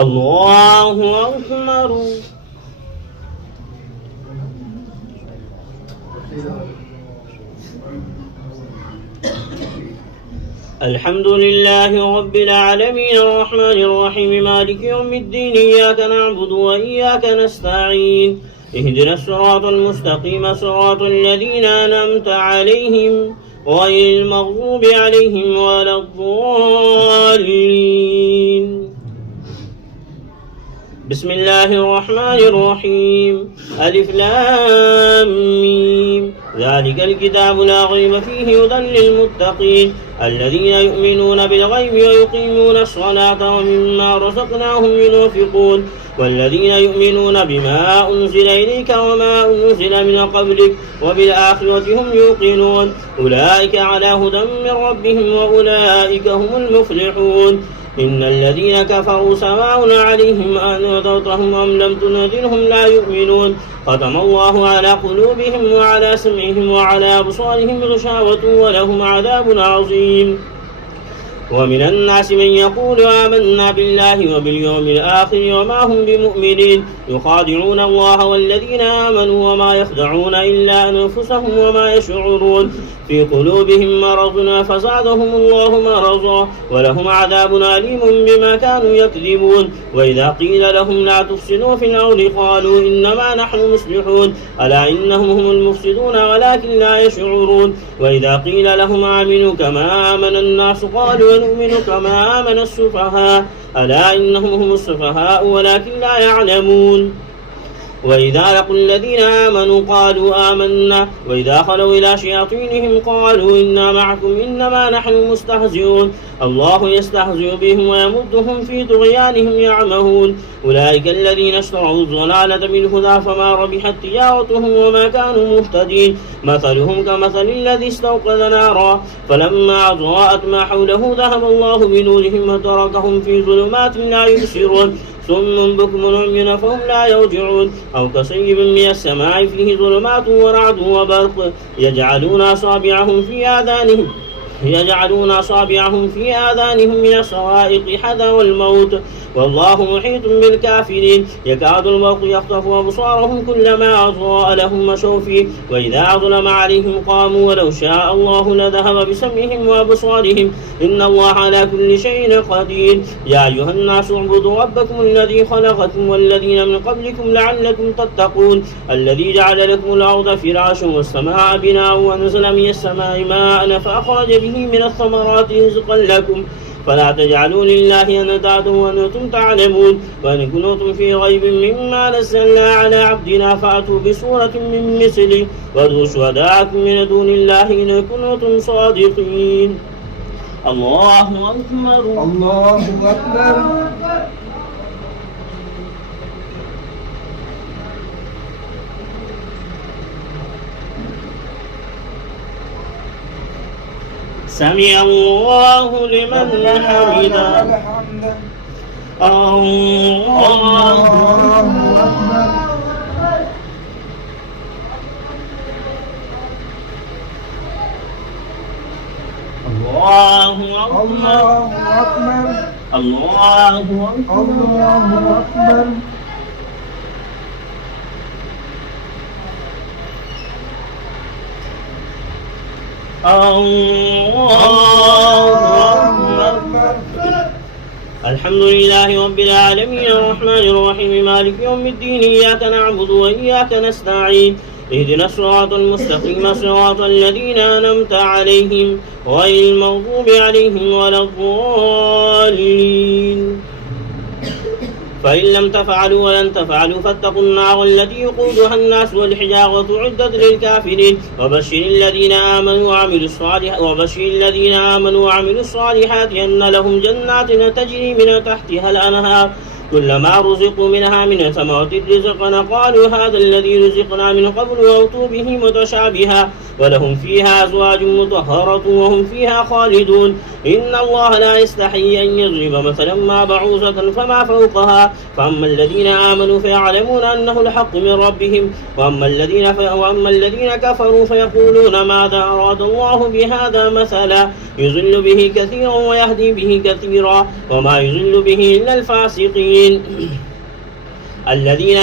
الله أكبر. الحمد لله رب العالمين الرحمن الرحيم مالك يوم الدين إياك نعبد وإياك نستعين اهدنا الصراط المستقيم صراط الذين أنعمت عليهم غير المغضوب عليهم ولا الضالين. بسم الله الرحمن الرحيم ألف لام ميم ذلك الكتاب لا ريب فيه هدى للمتقين الذين يؤمنون بالغيب ويقيمون الصلاة ومما رزقناهم ينفقون والذين يؤمنون بما أنزل إليك وما أنزل من قبلك وبالآخرة هم يوقنون أولئك على هدى من ربهم وأولئك هم المفلحون. إن الذين كفروا سواء عليهم أنذرتهم أم لم تنذرهم لا يؤمنون ختم الله على قلوبهم وعلى سمعهم وعلى أبصارهم غشاوة ولهم عذاب عظيم. ومن الناس من يقول آمنا بالله وباليوم الآخر وما هم بمؤمنين يخادعون الله والذين آمنوا وما يخدعون إلا أنفسهم وما يشعرون في قلوبهم مرض فزادهم الله مرضا ولهم عذاب أليم بما كانوا يكذبون. وإذا قيل لهم لا تفسدوا في الأرض قالوا إنما نحن مصلحون ألا إنهم هم المفسدون ولكن لا يشعرون. وإذا قيل لهم آمنوا كما آمن الناس قالوا نؤمن كما آمن السفهاء ألا إنهم هم السفهاء ولكن لا يعلمون. وإذا لقوا الذين آمنوا قالوا آمنا وإذا خلوا إلى شياطينهم قالوا إنا معكم إنما نحن مستهزئون الله يستهزئ بهم ويمدهم في طغيانهم يعمهون. أولئك الذين اشتروا الضلالة بالهدى فما ربحت تجارتهم وما كانوا مهتدين مثلهم كمثل الذي استوقد نارا فلما أضاءت ما حوله ذهب الله بنورهم وتركهم في ظلمات لا يبصرون ثم بكم عمي فهم لا يرجعون أو كصيب من السماء فيه ظلمات ورعد وبرق يجعلون أصابعهم في آذانهم من الصواعق حذر الموت والله محيط بالكافرين يكاد البرق يخطف أبصارهم كلما أضاء لهم مشوا فيه وإذا أظلم عليهم قاموا ولو شاء الله لذهب بسمعهم وأبصارهم إن الله على كل شيء قدير. يا أيها الناس اعبدوا ربكم الذي خلقكم والذين من قبلكم لعلكم تتقون الذي جعل لكم الأرض فراشا والسماء بناء وأنزل من السماء ماء فأخرج به من الثمرات رزقا لكم فلا تجعلوا لله أندادا وأنتم تعلمون. وإن كنتم في ريب مما نزلنا على عبدنا فأتوا بسورة من مثله وادعوا شهداءكم من دون الله إن كنتم صادقين. الله أكبر. الله أكبر. سمع الله لمن حمده. الله أكبر. الله أكبر. الله أكبر. الحمد لله رب العالمين الرحمن الرحيم مالك يوم الدين إياك نعبد وإياك نستعين اهدنا الصراط المستقيم صراط الذين أنعمت عليهم غير المغضوب عليهم ولا الضالين. فإن لم تفعلوا ولن تفعلوا فاتقوا النار التي وقودها الناس والحجارة أعدت للكافرين. وبشر الذين آمنوا وعملوا الصالحات أن لهم جنات تجري من تحتها الأنهار كلما رزقوا منها من ثمرة رزقا قالوا هذا الذي رزقنا من قبل وأتوا به متشابها ولهم فيها أزواج مطهرة وهم فيها خالدون. إن الله لا يستحيي أن يضرب مثلا ما بعوضة فما فوقها فأما الذين آمنوا فيعلمون أنه الحق من ربهم وأما الذين كفروا فيقولون ماذا أراد الله بهذا مثلا يضل به كثيرا ويهدي به كثيرا وما يضل به إلا الفاسقين. الصادقين الذين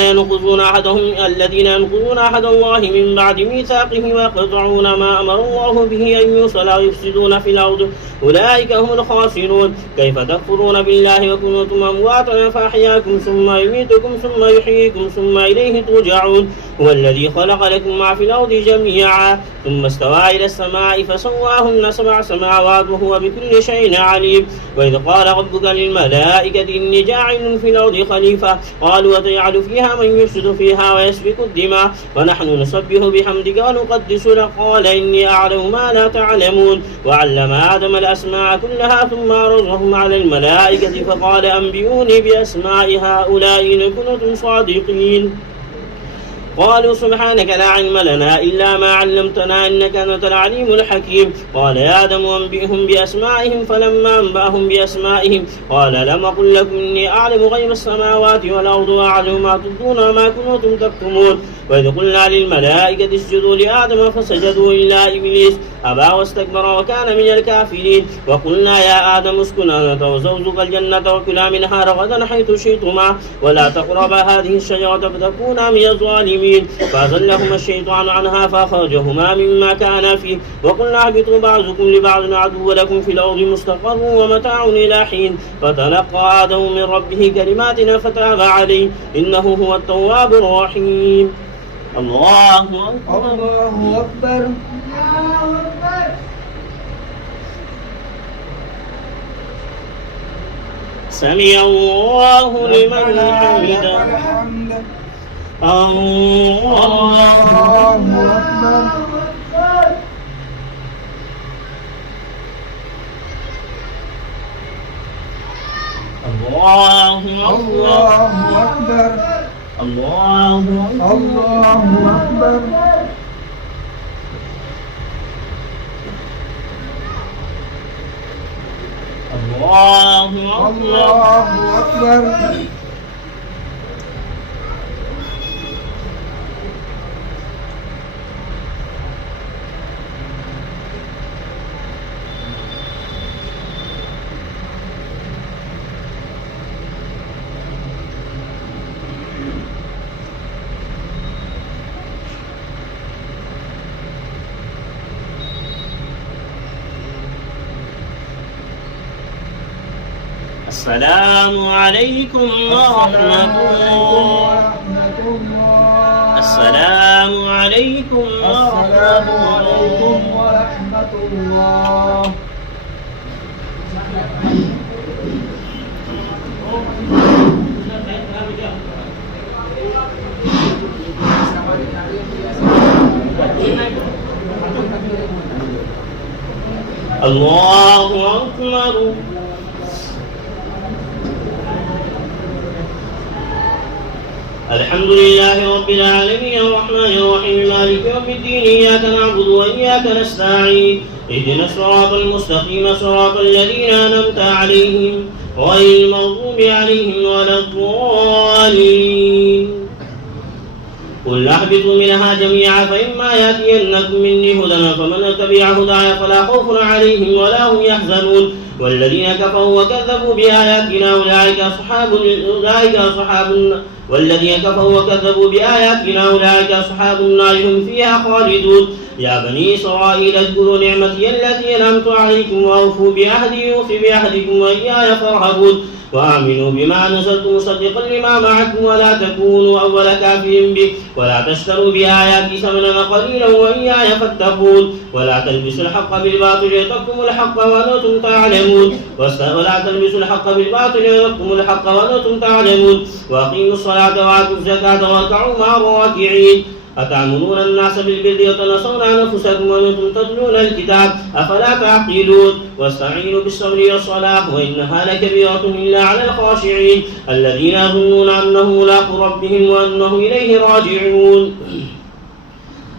ينقضون عهد الله من بعد ميثاقه ويقطعون ما أمر الله به أن يوصل ويفسدون في الأرض أولئك هم الخاسرون. كيف تكفرون بالله وكنتم أمواتا فأحياكم ثم يميتكم ثم يحييكم ثم إليه ترجعون. هو الذي خلق لكم ما في الأرض جميعا ثم استوى إلى السماء فسواهن 7 سماوات وهو بكل شيء عليم. وإذ قال ربك للملائكة إني جاعل في الأرض خليفة قالوا وتجعل فيها من يفسد فيها ويسفك الدماء ونحن نسبح بحمدك ونقدس لك قال إني أعلم ما لا تعلمون. وعلم آدم الأسماء كلها ثم عرضهم على الملائكة فقال أنبئوني بأسماء هؤلاء إن كنتم صادقين. قالوا سبحانك لا علم لنا إلا ما علمتنا إنك أنت العليم الحكيم. قال يا آدم أنبئهم بأسمائهم فلما أنبأهم بأسمائهم قال لم أقل لكم إني أعلم غيب السماوات والأرض وأعلم ما تبدون وما كنتم تكتمون. وإذ قلنا للملائكة اسجدوا لآدم فسجدوا إلا إبليس أبى واستكبر وكان من الكافرين. وقلنا يا آدم اسكن أنت وزوجك الجنة وكلا منها رغدا حيث شئتما ولا تقربا هذه الشجرة فتكونا من الظالمين. فأزلهما الشيطان عنها فأخرجهما مما كانا فيه وقلنا اهبطوا بعضكم لبعض عدو لكم في الأرض مستقر ومتاع إلى حين. فتلقى آدم من ربه كلمات فتاب عليه إنه هو التواب الرحيم. الله أكبر. الله أكبر. سمع الله لمن حمده. الله أكبر. الله أكبر. الله أكبر. الله أكبر. السلام عليكم ورحمة الله. السلام عليكم ورحمة الله. الله أكبر. الحمد لله رب العالمين الرحمن الرحيم مالك يوم الدين إياك نعبد وإياك نستعين اهدنا الصراط المستقيم صراط الذين أنعمت عليهم غير المغضوب عليهم ولا الضالين. قل اهبطوا منها جميعا فإما يأتينكم مني هدى فمن تبع هداي فلا خوف عليهم ولا هم يحزنون. والذين كفروا وكذبوا بآياتنا أولئك أصحاب النار هم فيها خالدون. يا بني إسرائيل اذكروا نعمتي التي أنعمت عليكم وأوفوا بعهدي أوف بعهدكم وإياي فارهبون. وآمنوا بما نزلت مصدقا لما معكم ولا تكونوا أول كافر به ولا تشتروا بآياتي ثمنا قليلا وإياي فاتقون. ولا تلبسوا الحق بالباطل وتكتموا الحق وأنتم تعلمون. وأقيموا الصلاة وآتوا الزكاة واركعوا مع الراكعين. أتعملون الناس بالبر وتنسون أنفسكم وأنتم تتلون الكتاب أفلا تعقلون. واستعينوا بالصبر والصلاة وإنها لكبيرة إلا على الخاشعين الذين يظنون أنهم ملاقو ربهم وأنهم إليه راجعون.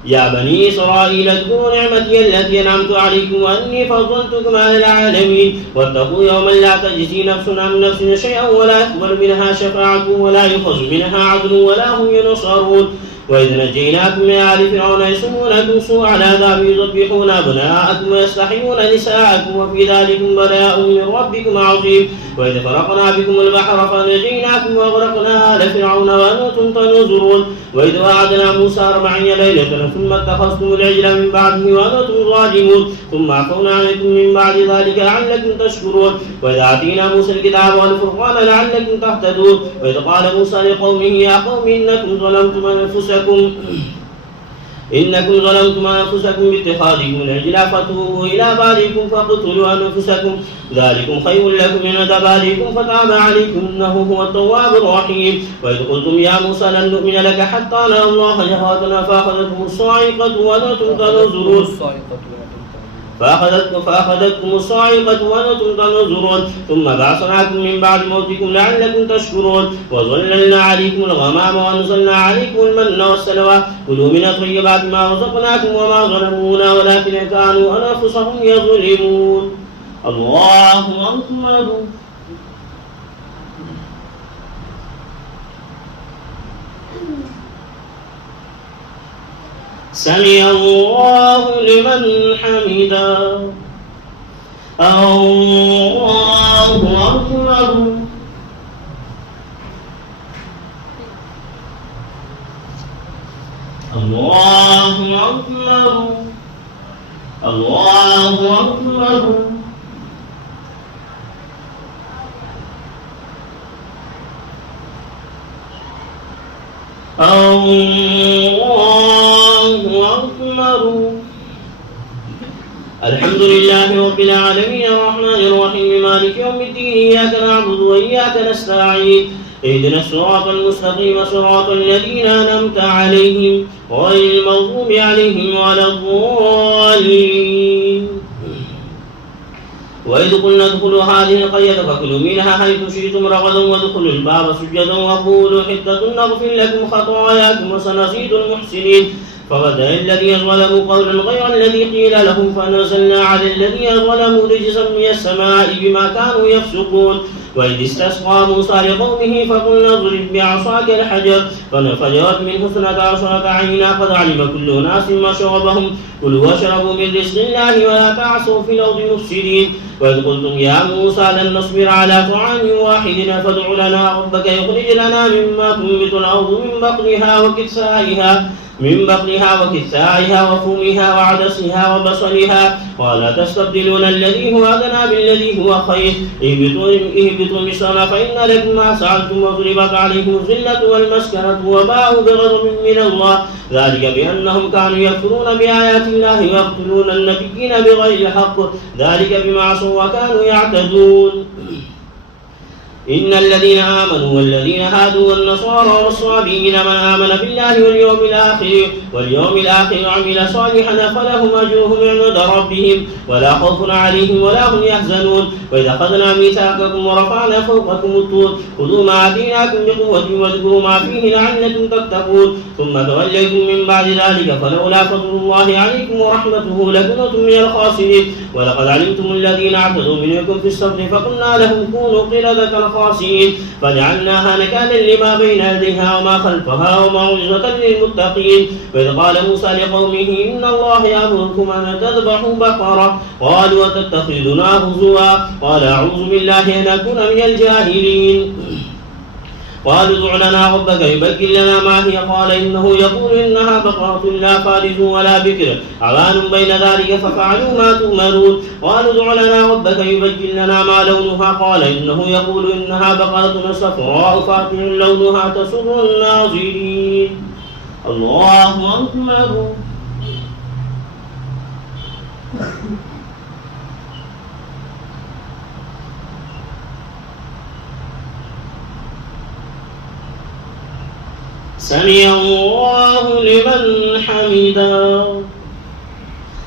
يا بني إسرائيل اذكروا نعمتي التي أنعمت عليكم وأني فضلتكم على العالمين. واتقوا يوما لا تجزي نفس عن نفس شيئا ولا يقبل منها شفاعة ولا يؤخذ منها عدل ولا هم ينصرون. وإذ نجيناكم من آل فرعون يسومونكم سوء العذاب يذبحون أبناءكم ويستحيون نساءكم وفي ذلكم بلاء من ربكم عظيم. وإذ فرقنا بكم البحر فنجيناكم وأغرقنا آل فرعون وأنتم تنظرون. وإذ وعدنا موسى 40 ليلة ثم اتخذتم العجل من بعده وأنتم ظالمون ثم عفونا عنكم من بعد ذلك لعلكم تشكرون. وإذ آتينا موسى الكتاب والفرقان لعلكم تهتدون. وإذ قال موسى لقومه يا قوم إنكم ظلمتم أنفسكم باتخاذكم العجل فتوبوا إلى بارئكم فاقتلوا أنفسكم ذلكم خير لكم عند بارئكم فتاب عليكم إنه هو التواب الرحيم. وإذ قلتم يا موسى لن نؤمن لك حتى نرى الله جهرة فأخذتكم الصاعقة وأنتم تنظرون ثم بعثناكم من بعد موتكم لعلكم تشكرون. وظللنا عليكم الغمام وأنزلنا عليكم المن والسلوى كلوا من طيبات ما رزقناكم وما ظلمونا ولكن كانوا أنفسهم يظلمون. الله أكبر. سمع الله لمن حمده. الله أكبر. الله أكبر. الله أكبر. الله أكبر. الحمد لله رب العالمين الرحمن الرحيم مالك يوم الدين إياك نعبد وإياك نستعين اهدنا الصراط المستقيم صراط الذين أنعمت عليهم غير المغضوب عليهم ولا الضالين. وإذ قلنا ادخلوا هذه القرية فكلوا منها حيث شئتم رغدا وادخلوا الباب سجدا وقولوا حطة نغفر لكم خطاياكم وسنزيد المحسنين. فبدأ الذين ظلموا قولا غير الذي قيل لهم فنزلنا على الذين ظلموا رجزا من السماء بما كانوا يفسقون. وإذ استسقى موسى لقومه فقلنا اضرب بعصاك الحجر فانفجرت منه 12 عينا قد علم كل أناس مشربهم كلوا واشربوا من رزق الله ولا تعصوا في الأرض مفسدين. وإذ قلتم يا موسى لن نصبر على طعام واحد فادع لنا ربك يخرج لنا مما تنبت الأرض من بقلها وكثائها وفومها وعدسها وبصلها قال تستبدلون الذي هو أدنى بالذي هو خير اهبطوا مصر فإن لكم ما سألتم وضربت عليهم الذلة والمسكنة وباءوا بغضب من الله ذلك بأنهم كانوا يكفرون بآيات الله ويقتلون النبيين بغير حق ذلك بما عصوا وكانوا يعتدون. إن الذين آمنوا والذين هادوا والنصارى والصابئين من آمن بالله واليوم الآخر وعمل صالحا فلهم أجرهم عند ربهم ولا خوف عليهم ولا هم يحزنون. وإذا أخذنا ميثاقكم ورفعنا فوقكم الطور خذوا ما آتيناكم بقوة واذكروا ما فيه لعلكم تتقون ثم توليتم من بعد ذلك فلولا فضل الله عليكم ورحمته لكنتم من الخاسرين. ولقد علمتم الذين اعتدوا منكم في السبت فقلنا لهم كونوا قردة خاسئين فجعلناها نكالا لما بين يديها وما خلفها وموعظة للمتقين. وإذ قال موسى لقومه إن الله يأمركم أن تذبحوا بقرة قالوا وتتخذنا هزوا قال أعوذ بالله أن أكون من الجاهلين. قالوا ادع لنا ربك يبين لنا ما هي قال إنه يقول إنها بقرة لا فارض ولا بكر عوان بين ذلك ففعلوا ما تؤمرون. قالوا ادع لنا ربك يبين لنا ما لونها قال إنه يقول إنها بقرة صفراء فاقع لونها تسر الناظرين. الله أكبر. سمع الله لمن حمده.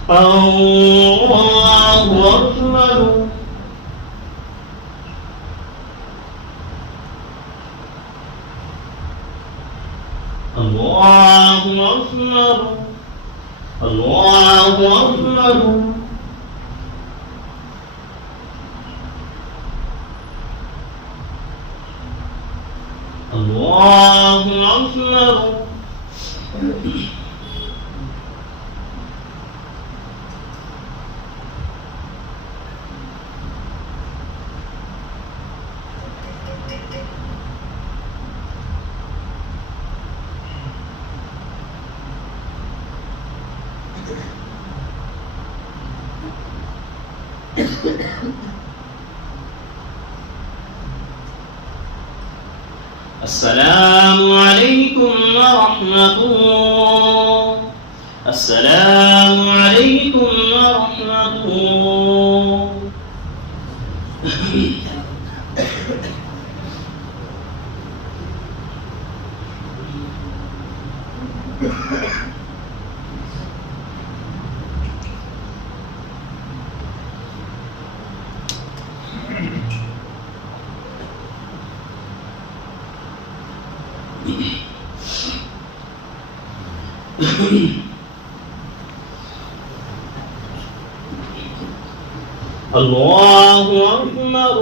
الله أكبر. الله أكبر. الله أكبر. الله أكبر. السلام عليكم ورحمة الله. السلام عليكم ورحمة الله. الله أكبر.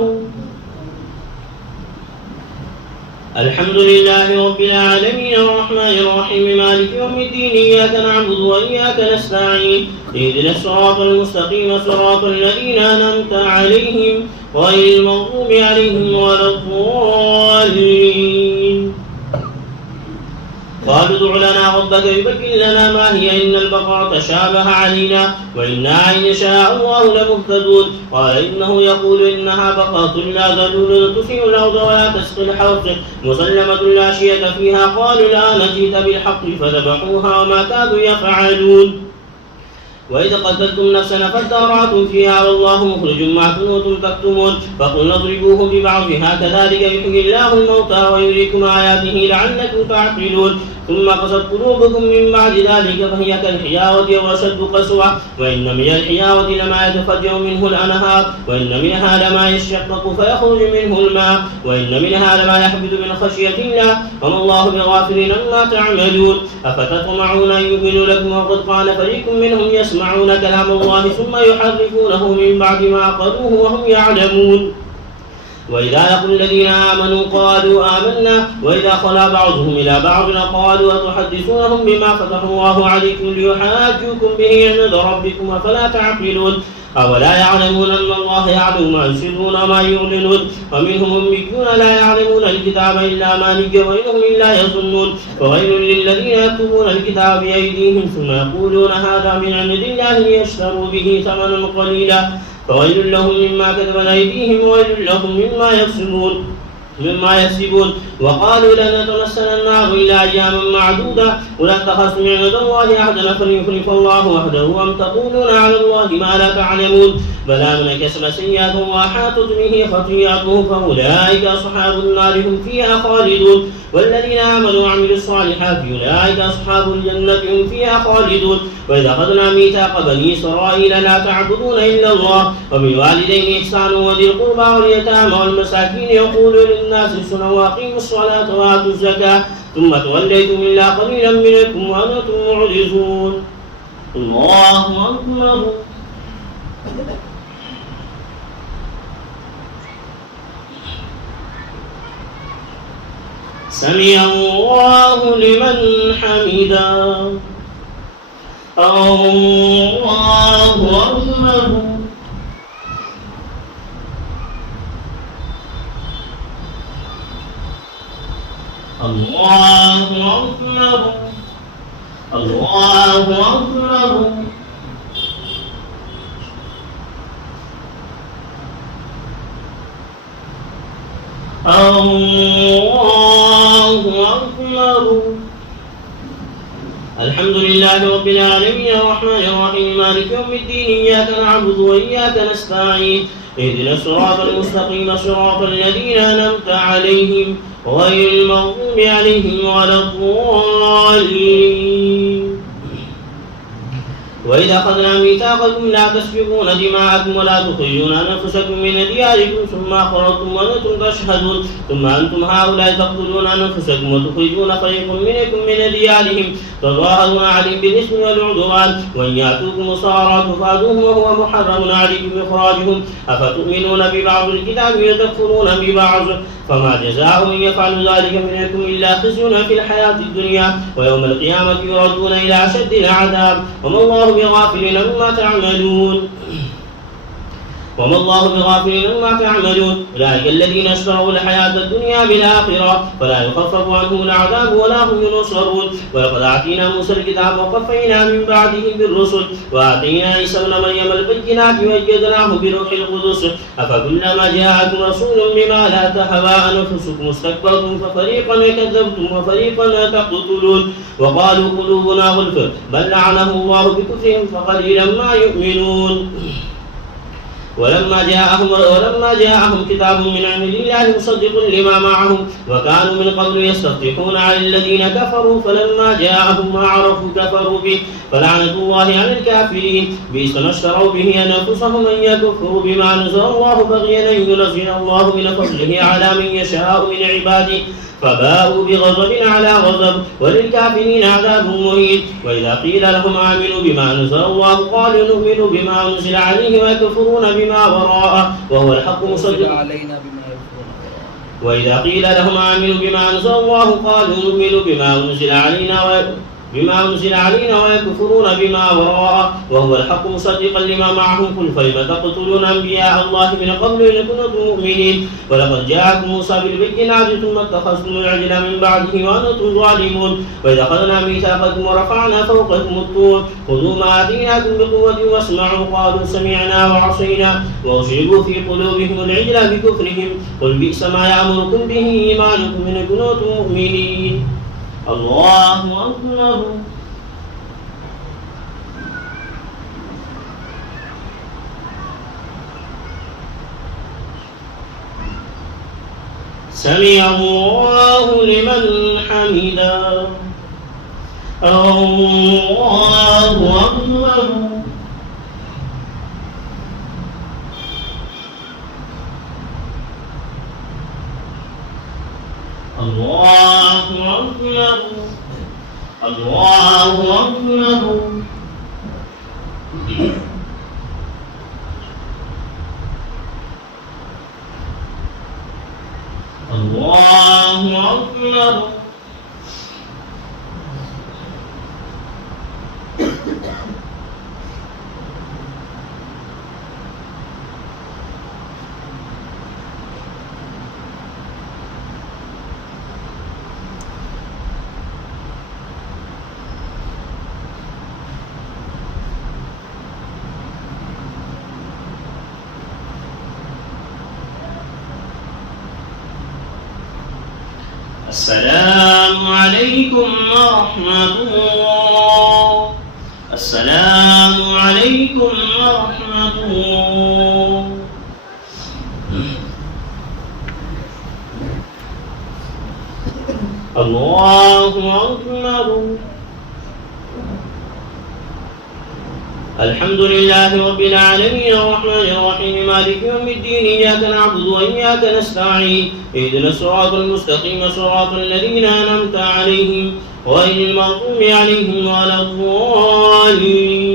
الحمد لله رب العالمين الرحمن الرحيم مالك يوم الدين إياك نعبد وإياك نستعين اهدنا الصراط المستقيم صراط الذين أنعمت عليهم غير المغضوب عليهم ولا الضالين. قالوا ادع لنا ربك يبين لنا ما هي إن البقرة تشابه علينا وإنا إن شاء الله لمهتدون. قال إنه يقول إنها بقرة لا ذلول تثير الأرض ولا تسقي الحرث مسلمة لا شية فيها. قالوا الآن جئت بالحق فذبحوها وما كادوا يفعلون. وإذا قتلتم نفسا فادارأتم فيها والله مخرج ما كنتم تكتمون. فقلنا اضربوه ببعضها كذلك يحيي الله الموتى ويريكم آياته لعلكم تعقلون. ثم قست قلوبكم من بعد ذلك فهي كالحجارة وأشد قسوة. وإن من الحجارة لما يتفجر منه الأنهار وإن منها لما يشقق فيخرج منه الماء وإن منها لما يحبط من خشية الله وما الله بغافل عما تعملون. أفتطمعون أن يؤمنوا لكم وقد قال فريق منهم يسمعون كلام الله ثم يحرفونه من بعد ما عقلوه وهم يعلمون. وإذا لقوا الذين آمنوا قالوا آمنا وإذا خلا بعضهم إلى بعض قالوا أتحدثونهم بما فتح الله عليكم ليحاجوكم به عند ربكم أفلا تعقلون. أولا يعلمون أن الله يعلم ما يسرون وما يعلنون. ومنهم أميون لا يعلمون الكتاب إلا أماني وإنهم إلا يظنون. وويل للذين يكتبون الكتاب بأيديهم ثم يقولون هذا من عند الله ليشتروا به ثمنا قليلا فويل لهم مما كتبت أيديهم وويل لهم مما يكسبون. وقالوا لن تمسنا النار إلا أياما معدودة قل اتخذتم عند الله عهدا فليخلف الله وحده أم تقولون على الله ما لا تعلمون. بلى من كسب سيئة وأحاطت به خطيئته فأولئك أصحاب النار هم فيها خالدون. والذين آمنوا وعملوا الصالحات أولئك أصحاب الجنة هم فيها خالدون. وإذا أخذنا ميثاق بني إسرائيل لا تعبدون إلا الله وبالوالدين إحسانا وذي القربى واليتامى والمساكين يقولوا للناس حسنا وأقيموا الصلاة وآتوا الزكاة ثم توليتم إلا قليلا منكم وأنتم معرضون. الله أكبر. سمع الله لمن حمده. الله أكبر. الله أكبر. الله أكبر. الله أكبر. الحمد لله رب العالمين الرحمن الرحيم مالك يوم الدين إياك نعبد وإياك نستعين اهدنا الصراط المستقيم صراط الذين أنعمت عليهم غير المغضوب عليهم ولا الضالين. وإذا أخذنا ميثاقكم لا تسفكون دماءكم ولا تخرجون أنفسكم من دياركم ثم أقررتم وأنتم تشهدون ثم أنتم هؤلاء تقتلون أنفسكم وتخرجون فريق منكم من ديارهم تظاهرون عليهم بالإثم والعدوان وإن يأتوكم أسارى تفادوهم وهو محرم عليكم إخراجهم أفتؤمنون ببعض الكتاب وتكفرون ببعض فما جزاء من يفعل ذلك منكم إلا خزي في الحياة الدنيا ويوم القيامة يردون إلى أشد العذاب وما الله بغافل عما تعملون أولئك الذين اشتروا الحياة الدنيا بالآخرة فلا يخفف عنهم العذاب ولا هم ينصرون ولقد آتينا موسى الكتاب وقفينا من بعده بالرسل وآتينا عيسى ابن مريم البينات وأيدناه بروح القدس أفكلما جاءكم رسول بما لا تهوى أنفسكم استكبرتم ففريقا كذبتم وفريقا تقتلون وقالوا قلوبنا غلف بل لعنه الله بكفرهم فقليلا ما يؤمنون ولما جاءهم كتاب من عند الله مصدق لما معهم وكانوا من قبل يستفتحون على الذين كفروا فلما جاءهم ما عرفوا كفروا به فلعنة الله على الكافرين بئس ما اشتروا به أنفسهم أن يكفروا بما أنزل الله بغيا أن ينزل الله من فضله على من يشاء من عباده فباءوا بغضب على غضب وللكافرين عذاب مهين وإذا قيل لهم آمنوا بما أنزل الله قالوا نؤمن بما أنزل عليه ويكفرون بما وراءه وهو الحق مصدقا وإذا قيل لهم آمنوا بما أنزل الله قالوا نؤمن بما أنزل علينا ويكفرون بما وراءه وهو الحق مصدقا لما معهم قل فلم تقتلون أنبياء الله من قبل إن كنتم مؤمنين ولقد جاءكم موسى بالبينات ثم اتخذتم العجل من بعده وأنتم ظالمون وإذا أخذنا ميثاقكم ورفعنا فوقكم الطور خذوا ما آتيناكم بقوة واسمعوا قالوا سمعنا وعصينا وأشربوا في قلوبهم العجل بكفرهم قل بئس ما يأمركم به إيمانكم إن كنتم مؤمنين الله أكبر سمع الله لمن حمده الله أكبر الله أكبر الله أكبر الله أكبر السلام عليكم ورحمة الله السلام عليكم ورحمة الله الله أكبر الحمد لله رب العالمين الرحمن الرحيم مالك يوم الدين إياك نعبد وإياك نستعين اهدنا الصراط المستقيم صراط الذين أنعمت عليهم غير المغضوب عليهم ولا الضالين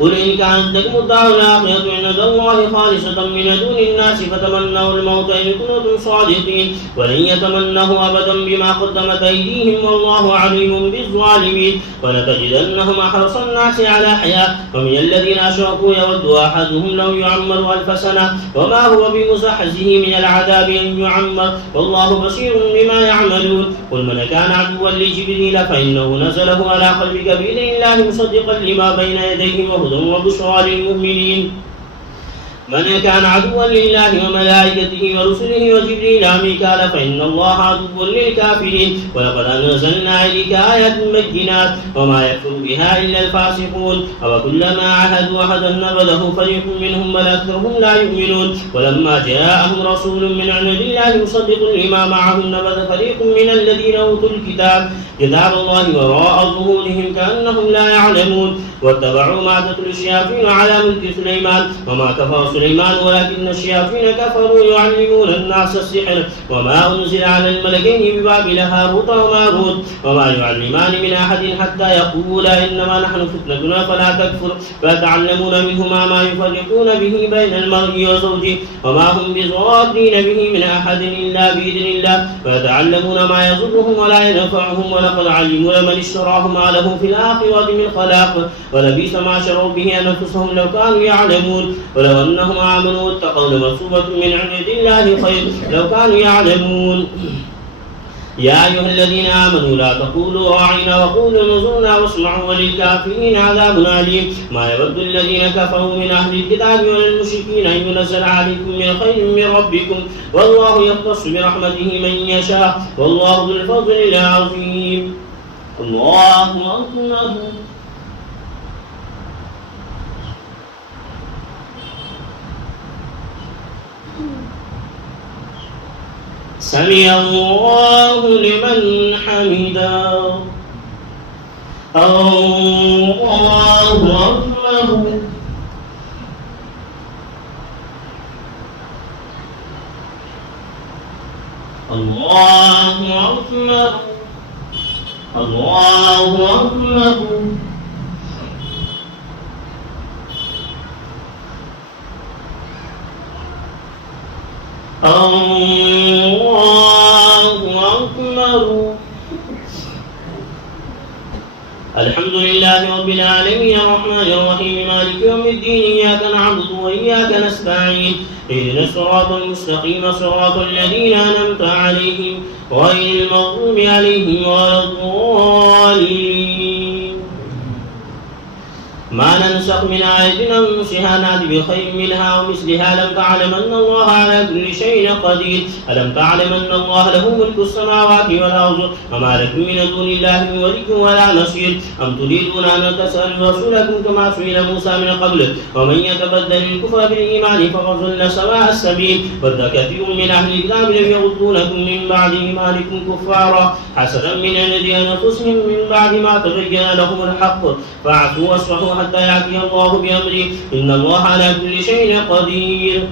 قل إن كانت لكم الدار الآخرة عند الله خالصة من دون الناس فتمنوا الموت إن كنتم صادقين ولن يتمنه أبدا بما قدمت أيديهم والله عليم بالظالمين ولتجدنهم أحرص الناس على حياة ومن الذين أشركوا يود أحدهم لو يعمر 1000 سنة وما هو بمزحزحه من العذاب أن يعمر والله بصير بما يعملون قل من كان عدوا لجبريل فإنه نزله على قلبك بإذن الله مصدقا لما بين يديه وهدى وبشرى للمؤمنين من كان عدوا لله وملائكته ورسله وجبريل وميكال فإن الله عدو للكافرين ولقد أنزلنا إليك آيات بينات وما يكفر بها إلا الفاسقون أوكلما عاهدوا عهدا نبذه فريق منهم بل أكثرهم لا يؤمنون ولما جاءهم رسول من عند الله مصدق لما معهم نبذ فريق من الذين أوتوا الكتاب كتاب الله وراء ظهورهم كأنهم لا يعلمون واتبعوا ما تتلو الشياطين على ملك سليمان وما كفر سليمان ولكن الشياطين كفروا يعلمون الناس السحر وما أنزل على الملكين ببابل هاروت وماروت وما يعلمان من أحد حتى يقولا إنما نحن فتنة فلا تكفر فيتعلمون منهما ما يفرقون به بين المرء وزوجه وما هم بضارين به من أحد إلا بإذن الله فيتعلمون ما يضرهم ولا ينفعهم ولقد علموا لمن اشتراه ما له في الآخرة من خلاق ولبئس ما شروا به أنفسهم لو كانوا يعلمون ولو أنهم آمنوا واتقوا لمثوبة من عند الله خير لو كانوا يعلمون يا أيها الذين آمنوا لا تقولوا راعنا وقولوا انظرنا واسمعوا وللكافرين عذاب أليم ما يود الذين كفروا من أهل الكتاب ولا المشركين أن ينزل عليكم من خير من ربكم والله يختص برحمته من يشاء والله ذو الفضل العظيم الله أكبر سمع الله لمن حمده الله أكبر الله أكبر الله أكبر الله أكبر الحمد لله رب العالمين الرحمن الرحيم مالك يوم الدين إياك نعبد وإياك نستعين اهدنا الصراط المستقيم صراط الذين أنعمت عليهم غير المغضوب عليهم ولا الضالين ما ننسخ من آية أو ننسها نأت بخير منها ومثلها ألم تعلم أن الله على كل شيء قدير ألم تعلم أن الله له ملك السماوات والأرض وما لكم من دون الله من ولي ولا نصير أم تريدون أن تسألوا رسولكم كما سئل موسى من قبل ومن يتبدل الكفر بالإيمان فقد ضل سواء السبيل ود كثير من أهل الكتاب لم يردونكم من بعد إيمانكم كفارا حسدا من عند أنفسهم من بعد ما تبين لهم الحق فاعفوا واصفحوا حتى يأتي الله بأمره إن الله على كل شيء قدير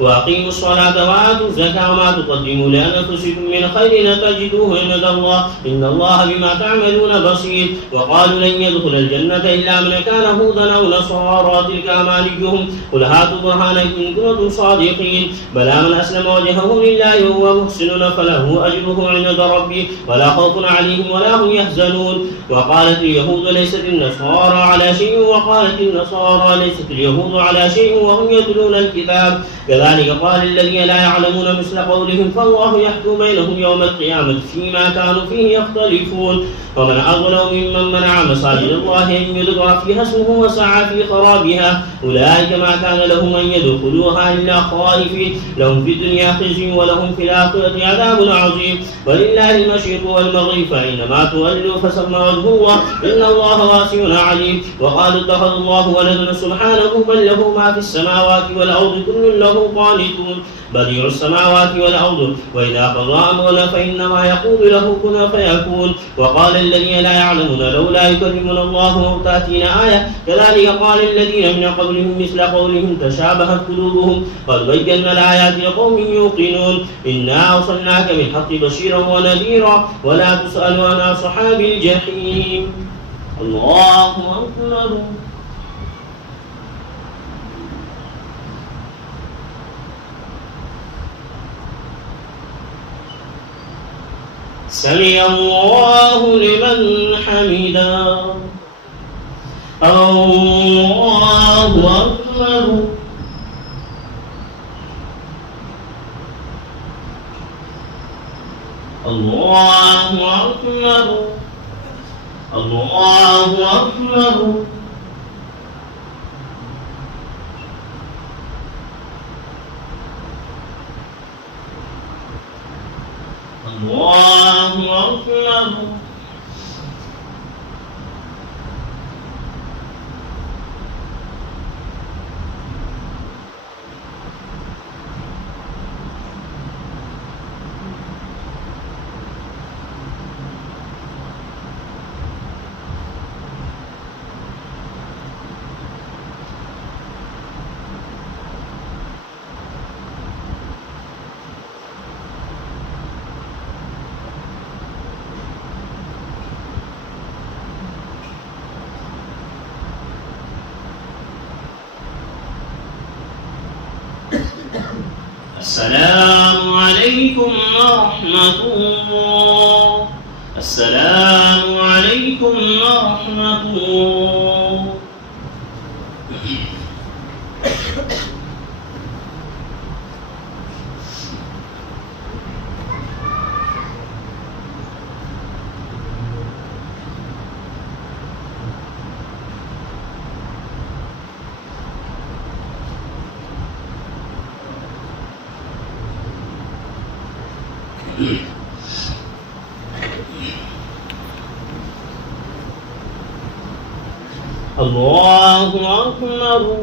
وأقيموا الصلاة وآتوا الزكاة وما تقدموا لأنفسكم من خير تجدوه عند الله إن الله بما تعملون بصير وقالوا لن يدخل الجنة إلا من كان هودا أو نصارى تلك أمانيهم قل هاتوا برهانكم إن كنتم صادقين بلى من أسلم وجهه لله وهو محسن فله أجره عند ربه ولا خوف عليهم ولا هم يحزنون وقالت اليهود ليست النصارى على شيء وقالت النصارى ليست اليهود على شيء وهم يتلون الكتاب كذلك قال الذين لا يعلمون مثل قولهم فالله يحكم بينهم يوم القيامة فيما كانوا فيه يختلفون ومن أظلم ممن منع مساجد الله أن يذكر فيها اسمه وسعى في خرابها أولئك ما كان لهم أن يدخلوها إلا خائفين لهم في الدنيا خزي ولهم في الآخرة عذاب عظيم ولله المشرق والمغرب فإنما تولوا فثم وجه الله إن الله واسع عليم وقالوا اتخذ الله ولدا سبحانه بل له ما في السماوات والأرض كل له قانتون بديع السماوات والأرض وإذا قضى أمرا فإنما يقول له كن فيكون وقال الذين لا يعلمون لولا يكلمنا الله أو تأتينا آية كذلك قال الذين من قبلهم مثل قولهم تشابهت قلوبهم قد بينا الآيات لقوم يوقنون إنا أرسلناك بالحق بشيرا ونذيرا ولا تسأل عن أصحاب الجحيم الله أكبر سمع الله لمن حمده الله أكبر الله أكبر الله أكبر الله أكبر. السلام عليكم ورحمة الله. السلام عليكم ورحمة الله. الله أكبر.